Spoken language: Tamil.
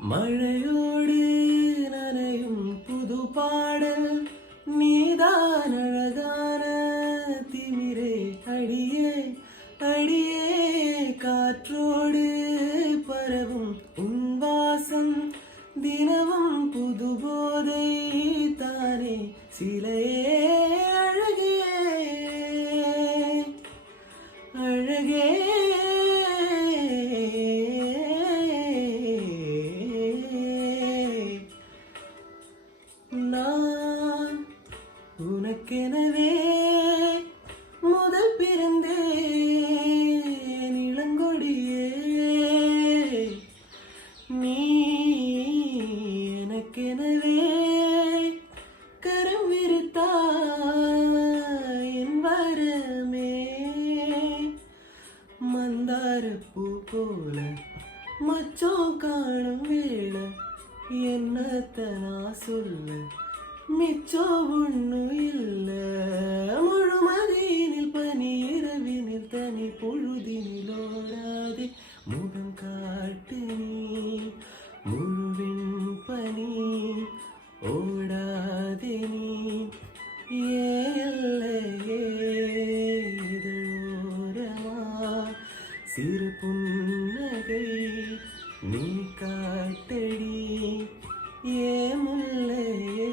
மழையோடு நனையும் புது பாடல் நீதான் அழகான திமிரே அடியே அடியே காற்றோடு பரவும் உன் வாசம் தினமும் புது போதை தானே சிலையே அழகே அழகே நான் உனக்கெனவே முதல் பிறந்தேன் இளங்கொடியே நீ எனக்கெனவே கரம் விரித்தாய் என் வரமே மந்தாரப்பூ போல மச்சம் காணும் வேளை என்னத்த நான் சொல்ல மிச்சம் ஒன்னும் இல்ல முழுமதியினில் பனி இரவினில் தனி பொழுதினில் ஓடாதே முகம் காட்டு நீ முழுவின் பனி ஓடாதே நீ ஏல்லையே இதழோரமா சிறு புன்னகை நீ காட்டடி ஏ முல்லையே